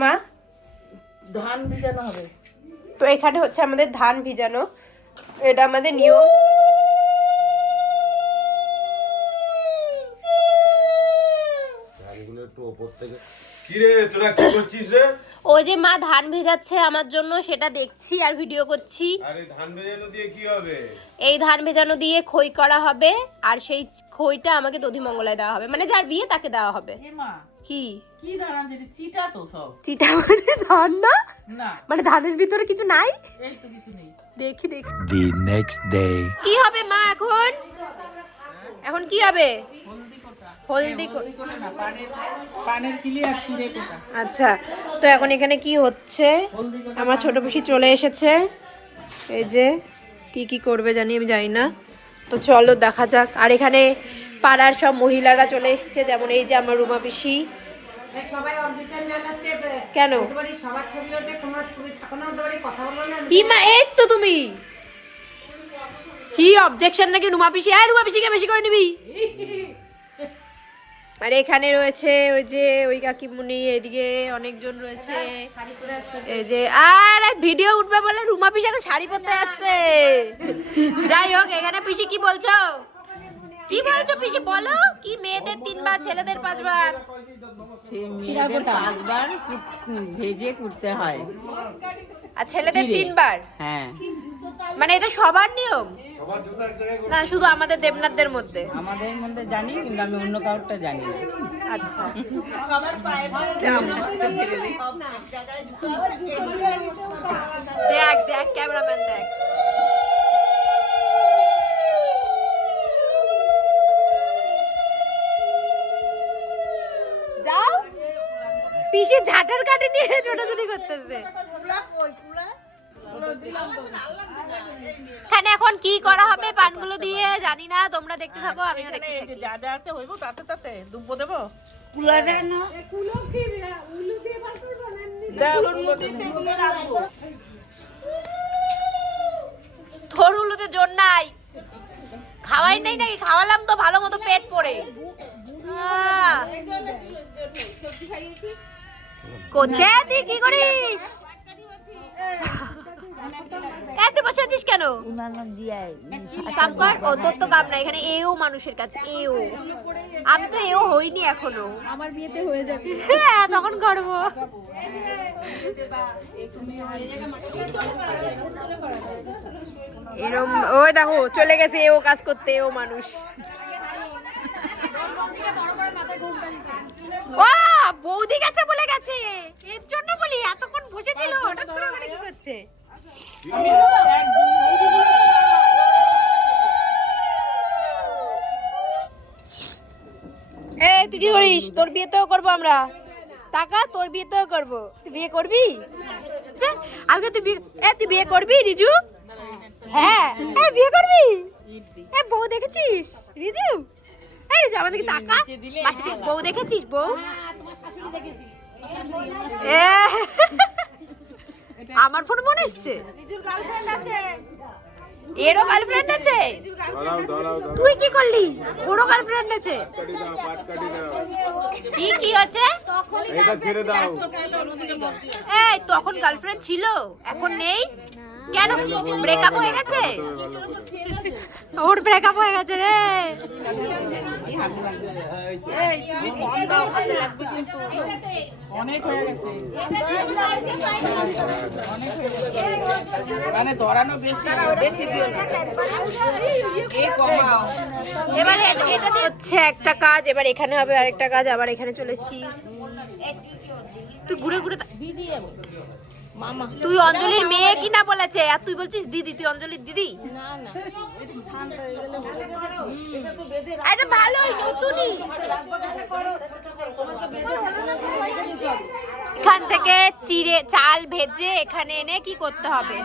মা? ধান ভিজানো হবে। তো এখানে হচ্ছে আমাদের ধান ভিজানো। এটা আমাদের নিয়ম। ওই যে মা ধান ভেজাচ্ছে আমার জন্য সেটা দেখছি আর ভিডিও করছি। আরে ধান ভেজানো দিয়ে কি হবে? এই ধান ভেজানো দিয়ে খই করা হবে আর সেই খইটা আমাকে দধিমঙ্গলায় দেওয়া হবে। মানে যার বিয়ে তাকে দেওয়া হবে। কি? কি ধান আনছিস চিটা তো সব। চিটা মানে ধান না? না। মানে ধানের ভিতরে কিছু নাই? এই তো কিছু নেই। দেখি দেখি। The next day. কি হবে মা এখন? এখন কি হবে? হলদি কোটা। আচ্ছা তো এখন এখানে কি হচ্ছে? আমার ছোট পিসি চলে এসেছে। এই যে কি কি করবে জানি আমি জানি না। তো চলো দেখা যাক। আর এখানে পাড়ার সব মহিলারা চলে এসেছে যেমন এই যে আমার রুমা পিসি। কেন? ইমা এই তো তুমি। কি অবজেকশন নাকি রুমা পিসি? আর রুমা পিসিকে বেশি করে নিবি। আর এখানে রয়েছে ওই যে ওই কাকিমুনি এদিকে অনেকজন রয়েছে। এই যে আর ভিডিও উঠবে বলে রুমা পিসি এখন শাড়ি পরতে যাচ্ছে। যাই হোক এখানে পিসি কি বলছো? কি বলছো পিসি? বলো কি মেয়েদের তিনবার ছেলেদের পাঁচবার? পাঁচবার ভেজে কুটতে হয়। আর ছেলেদের তিনবার? হ্যাঁ। মানে এটা সবার নিয়ম? না শুধু আমাদের দেবনাথদের মধ্যে। আমাদের মধ্যে জানি কিন্তু আমি অন্য কাউরটা জানি না। আচ্ছা। দেখ ঝাঁটার নিয়ে ছোটাছুটি করতেছে। এখানে এখন কি করা হবে পানগুলো দিয়ে জানি না তোমরা দেখতে থাকো আমিও দেখতে থাকি। যা যা আছে হইব তাতে তাতে দুব্বো দেবো? কুলা দেয় না। দাও, উলু দিয়ে রাখব। তোর উলুতে জোর নাই। খাওয়াই নাই নাকি? খাওয়ালাম তো ভালো মতো পেট পড়ে। তুই কি করিস? এ তুই বসে আছিস কেন? কাম কর ও তোর তো কাম নাই এখানে এও মানুষের কাছে এও। আমি তো এও হইনি এখনও। আমার বিয়েতে হয়ে যাবে। হ্যাঁ তখন করব। এরম ওই দেখো চলে গেছে এও কাজ করতে এও মানুষ। ও, বৌদি গেছে বলে গেছে। এর জন্য বলি, এতক্ষণ বসেছিল, হঠাৎ করে ওখানে কি করছে এ, তুই কি করিস? তোর বিয়েতেও করব আমরা। টাকা, তোর বিয়েতেও করব। তুই বিয়ে করবি? আমাকে তুই বিয়ে এ, তুই বিয়ে করবি, রিজু? হ্যাঁ। এ, বিয়ে করবি? এ, বউ দেখেছিস? রিজু? এ রিজু আমাদেরকে টাকা মাসিতে বউ দেখেছিস বউ? এ, আমার ফোন মনে এসছে? এরও গার্লফ্রেন্ড আছে? তুই কি করলি? ওরও গার্লফ্রেন্ড আছে? কি কি হচ্ছে? এটা ছেড়ে দাও। এই তখন গার্লফ্রেন্ড ছিল এখন নেই? কেন? ব্রেকআপ হয়ে গেছে? ওর ব্রেকআপ হয়ে গেছে রে। মানে বেশি এবার এটা হচ্ছে একটা কাজ, এবার এখানে হবে আরেকটা কাজ, আবার এখানে চলে এসেছিস তুই ঘুরে ঘুরে তা- তুই অঞ্জলির মেয়ে কি না বলেছে? আর তুই বলছিস দিদি তুই অঞ্জলির দিদি? এটা ভালোই নতুনই। এখান থেকে চিড়ে চাল ভেজে এখানে এনে কি করতে হবে?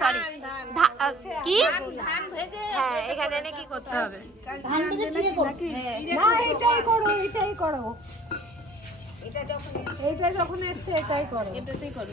সরি কি? হ্যাঁ এখানে এনে কি করতে হবে? না এটাই করো। এটাই করো এইটা যখন এসছে এটাই করো। এটাতেই করো।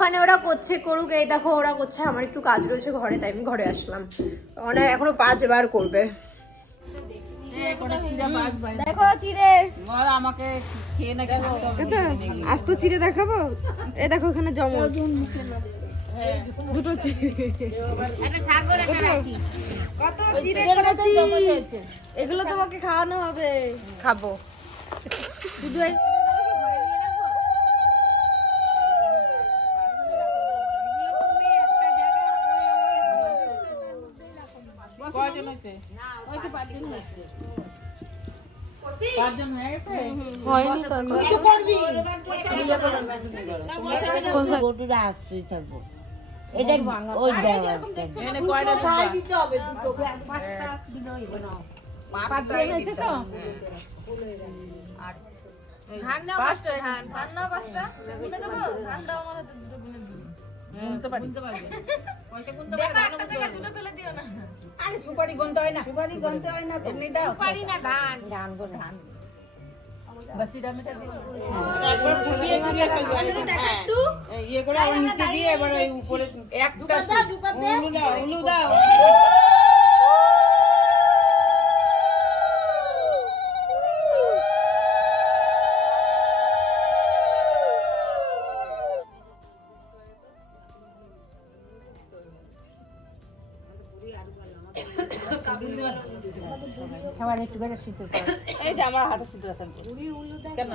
ওখানে ওরা করছে করুক এই দেখো ওরা করছে আমার একটু কাজ রয়েছে ঘরে তাই আমি ঘরে আসলাম। ওখানে এখনও পাঁচবার করবে। দেখো চিড়ে। আমাকে। আচ্ছা আজ তো চিড়ে দেখাবো? এ দেখো এখানে জমজ। দুটো চিড়ে। কত চিড়ে করেছি। এগুলো তোমাকে খাওয়ানো হবে। খাব। শুধু এই- কয়জন হয়েছে পাঁচজন হয়ে গেছে হয়নি তো গরুটা আসতেই থাকব এটা পারি? দেওয়া এখানে কয়টা দিবা? ফেলে দিও না। আরে সুপারি গুনতে হয় না। সুপারি গুনতে হয় না তুমি দাও। সুপারি না ধান ধান গো ধান বাসি হ্যাঁ। এই ইয়ে করে উপরে একটা উলু দাও এই যে আমার হাতে সিদ্ধ আছে কেন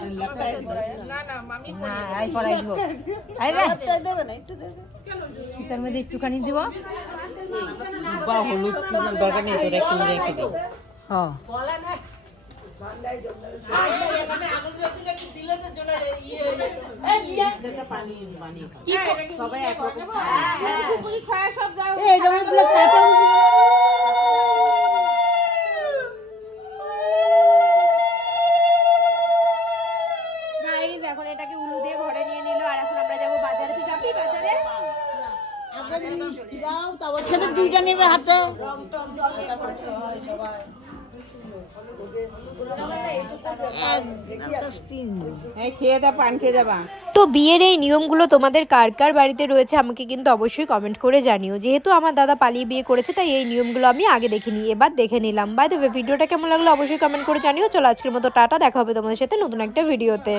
না না মামি দেবে। না একটু দেবে। শীতের মধ্যে একটুখানি দিব। বা হলুদ দরকার নেই তোরা কিনে রেখে দিও হ্যাঁ। সবাই একরকম গাইস ছেলে দুইটা নেবে হাতে। তো বিয়ের এই নিয়মগুলো তোমাদের কার কার বাড়িতে রয়েছে আমাকে কিন্তু অবশ্যই কমেন্ট করে জানিও। যেহেতু আমার দাদা পালিয়ে বিয়ে করেছে তাই এই নিয়মগুলো আমি আগে দেখিনি এবার দেখে নিলাম। বাই দেবে ভিডিওটা কেমন লাগল অবশ্যই কমেন্ট করে জানিও। চলো আজকের মতো টাটা দেখা হবে তোমাদের সাথে নতুন একটা ভিডিওতে